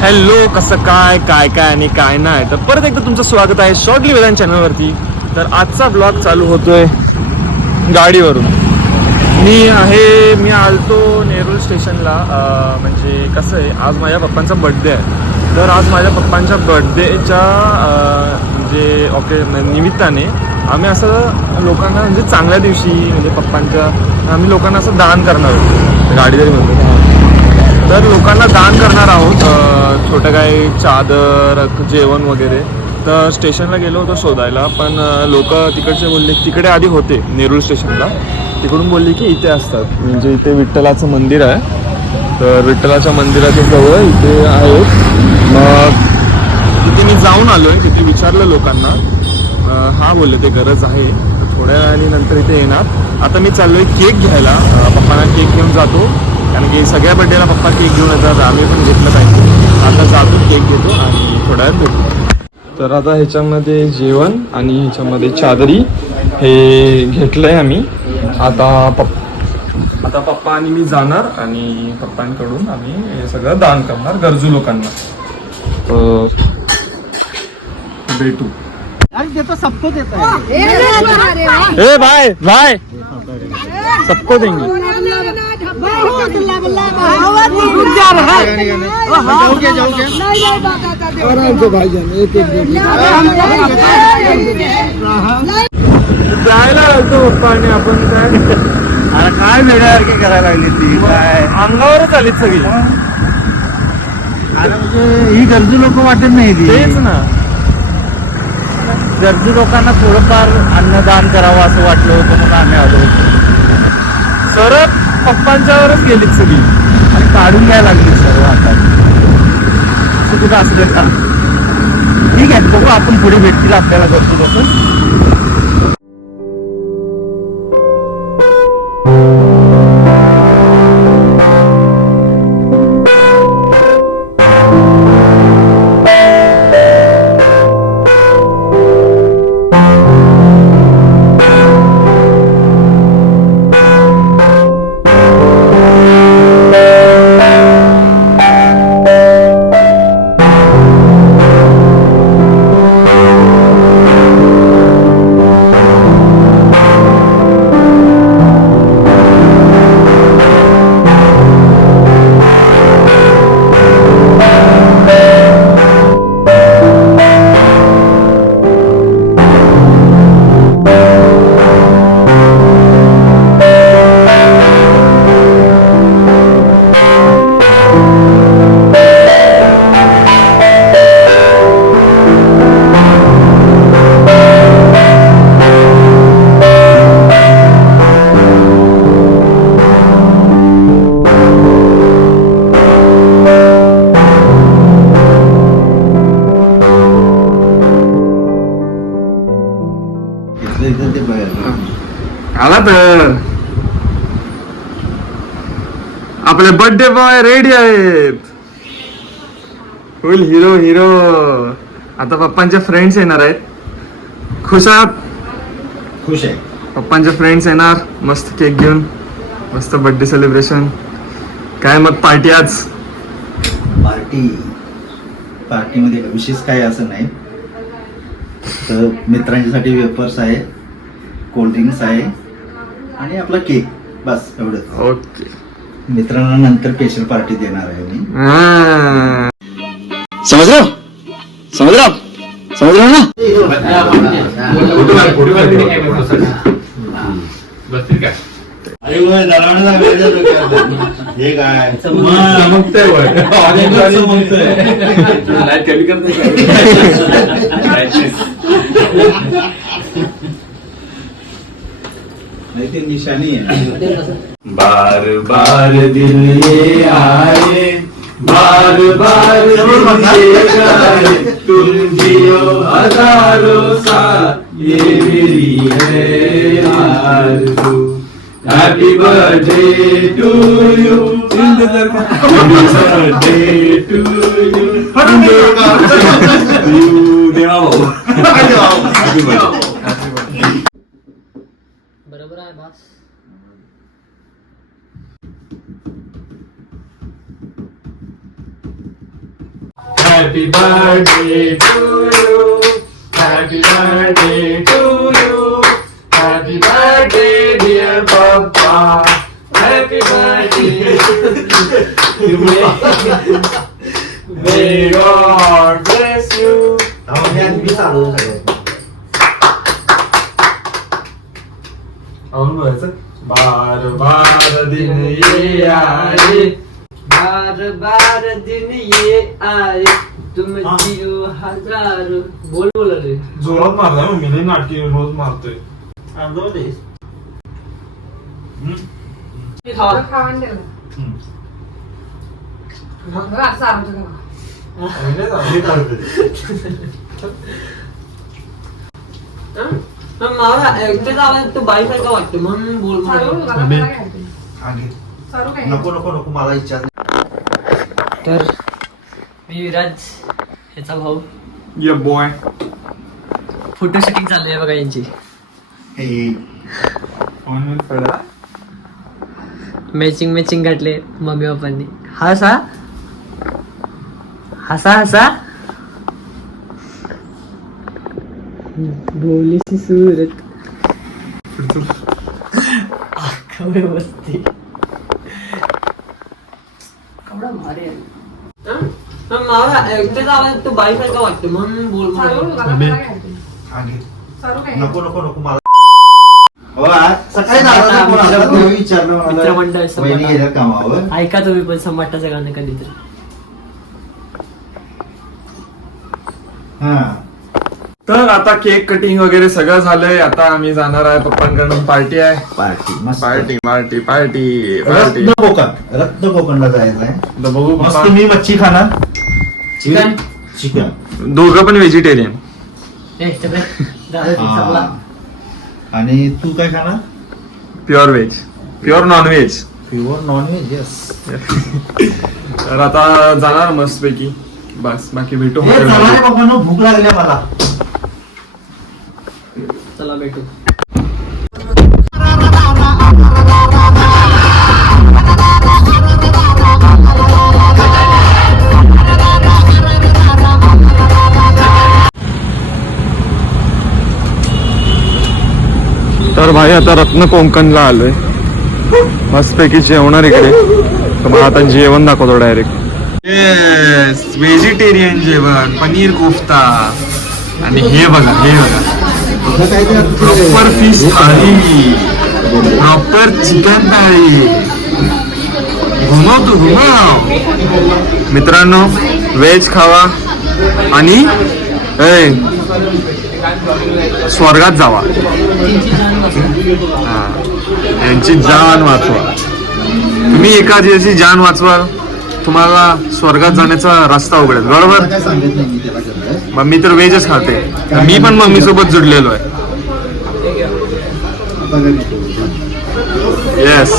Hello, कसं काय काय काय आणि काय नाही. तर परत एकदा तुमचं स्वागत आहे शॉर्टली वेदांत चॅनलवरती. तर आजचा ब्लॉग चालू होतोय गाडीवरून. मी आलतो नेरूळ स्टेशनला. म्हणजे कसं आहे, आज माझ्या पप्पांचा बड्डे आहे. तर आज माझ्या पप्पांच्या बड्डेच्या म्हणजे निमित्ताने आम्ही असं लोकांना म्हणजे चांगल्या दिवशी म्हणजे पप्पांच्या आम्ही लोकांना असं दान करणार आहोत. गाडी जरी म्हणतो तर लोकांना दान करणार आहोत. छोटं काय चादर जेवण वगैरे. तर स्टेशनला गेलो होतो शोधायला, पण लोक तिकडचे बोलले, तिकडे आधी होते नेरूळ स्टेशनला, तिकडून बोलले की इथे असतात. म्हणजे इथे विठ्ठलाचं मंदिर आहे. तर विठ्ठलाच्या मंदिराच्या जवळ इथे आहेत. मग तिथे मी जाऊन आलो आहे, तिथे विचारलं लोकांना. हा बोलले ते गरज आहे, थोड्या वेळाने नंतर इथे येणार. आता मी चाललो आहे केक घ्यायला. पप्पांना केक घेऊन जातो, कारण की सगळ्या बड्डेला पप्पा केक घेऊन येतात, आम्ही पण घेतलं पाहिजे. आता जातो, केक घेतो आणि थोड्या वेळात भेटतो. तर आता ह्याच्यामध्ये जेवण आणि ह्याच्यामध्ये चादरी हे घेतलं आहे आम्ही. आता पप्पा आणि मी जाणार आणि पप्पांकडून आम्ही हे सगळं दान करणार गरजू लोकांना. भेटू. तो सबको देता है। ए भाई सबको देंगे. जायला आलतो पप्पाने, आपण काय अरे काय वेड्यासारखे करायला लागली ती, काय अंगावरच आलीत सगळी. अरे म्हणजे ही गरजू लोक वाटत नाही ती. तेच ना, गरजू लोकांना थोडंफार अन्नदान करावं असं वाटलं होतं म्हणून आम्ही आलो होतो. सरळ पप्पांच्यावरच गेलीत सगळी आणि काढून घ्यायला लागली सर्व आता. कुठं असलं का ठीक आहे, बघू आपण पुढे भेटतील आपल्याला गरजू लोक. आला तर आपले बर्थडे बॉय रेडी आहेत. फुल हिरो. आता पप्पांच्या फ्रेंड्स येणार आहेत. खुश आहे. पप्पांचे फ्रेंड्स येणार मस्त केक घेऊन, मस्त बर्थडे सेलिब्रेशन. काय मग पार्टी आज? पार्टीमध्ये विशेष काय असं नाही, तर मित्रांच्यासाठी वेफर्स आहे, कोल्ड्रिंक्स आहे आणि आपला केक, बस एवढंच. ओके. मित्रांना नंतर स्पेशल पार्टी देणार आहे मी. समजलो ना. हे काय ते निशानी आहे. बार बार दिल ये आए, बार बार ये गाए, तुम जियो हजारों साल, ये मेरी है आरज़ू. Happy birthday to you, happy birthday to you. Deva Bhau. बरोबर आहे boss. Happy birthday to you. Happy birthday to you. Happy birthday dear Papa. Happy birthday. May God bless you. मी चालवतो सगळं. आवडून बोलायचं. बार बार दिन ये आए. बार बार दिन ये आए तुम जियो हजार बोल रे जोरात मारला मी नाही नाटकी रोज मारतोय. मला एकटेच आवाज तो बाई सारखा वाटतो म्हणून बोल नको नको नको मला इच्छा नाही. तर मी विराज ह्याचा भाऊ ये बॉय. फोटो शूटिंग चालू आहे बघा यांची. हे मॅचिंग घातले मम्मी पप्पांनी. हसा हसा हसा बोलीची सूरत व्यवस्थित केवढा भारी आहे. मला एकटेच आवाज तो बाई सारखा वाटतो म्हणून बोल नको नको नको मला. सकाळी दादाचा फोन आला, तेव्हा विचारलं मित्रमंडळ मला संबंध. वहिनी गेल्या कामावर. ऐका तुम्ही पण सम्राटाचं गाणं कधीतरी. हा तर आता केक कटिंग वगैरे सगळं झालंय. आता आम्ही जाणार आहे. पप्पांकडून पार्टी आहे. पार्टी मस्त. Party party party party. रत्नकोकणला जायचं आहे. बघू मस्त. पप्पा. मी मच्छी खाणार. Chicken chicken. दोघं पण व्हेजिटेरियन. हा. आणि तू काय खाणार? Pure veg. Pure non veg. Pure non veg. Yes. तर आता जाणार मस्त पैकी. बस बाकी भेटू चला रे बाबांनो, भूक लागली आहे मला. चला भेटू. तर भाई आता रत्न कोकणला आलोय. मस्त पैकी जेवणार इकडे. तर मला आता जेवण दाखवतो डायरेक्ट. येस व्हेजिटेरियन जेवण. पनीर कोफ्ता. आणि हे बघा हे बघा प्रॉपर फिश थाळी. प्रॉपर चिकन थाळी. घुमव तू घुमव. मित्रांनो व्हेज खावा आणि स्वर्गात जावा. यांची जान वाचवा. तुम्ही एखाद्याची जान वाचवाल तुम्हाला स्वर्गात जाण्याचा रस्ता उघडेल. बरोबर. काय सांगितलं नाही मी त्याला करतोय. मग मी तर व्हेजच खाते. मी पण मम्मी सोबत जुडलेलो आहे. येस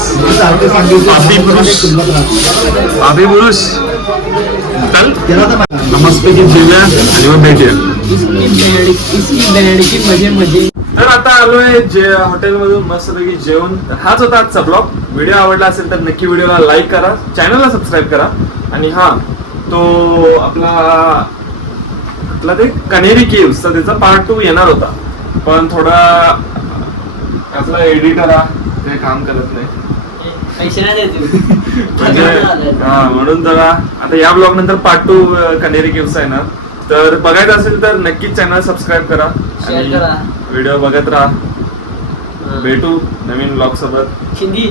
अभि पुरुष. चल मस्तपैकी जेवूया आणि मग भेटूया. तर आता आलोय हॉटेलमधून मस्तपैकी जेवण. हाच होता आजचा ब्लॉग. व्हिडिओ आवडला असेल तर नक्की व्हिडिओला लाईक करा, चॅनलला सबस्क्राईब करा. आणि हा तो आपला ते कनेरी केव्स तर त्याचा पार्ट 2 येणार होता. पण थोडा आपला एडिटर ते काम करत नाही. पैसे नाही देत. म्हणजे म्हणून जरा आता या ब्लॉग नंतर पार्ट 2 कनेरी केव्स आहे ना. तर बघायचं असेल तर नक्कीच चॅनल सबस्क्राईब करा शेअर करा. व्हिडिओ बघत राहा. भेटू नवीन ब्लॉग सोबत. चिंदी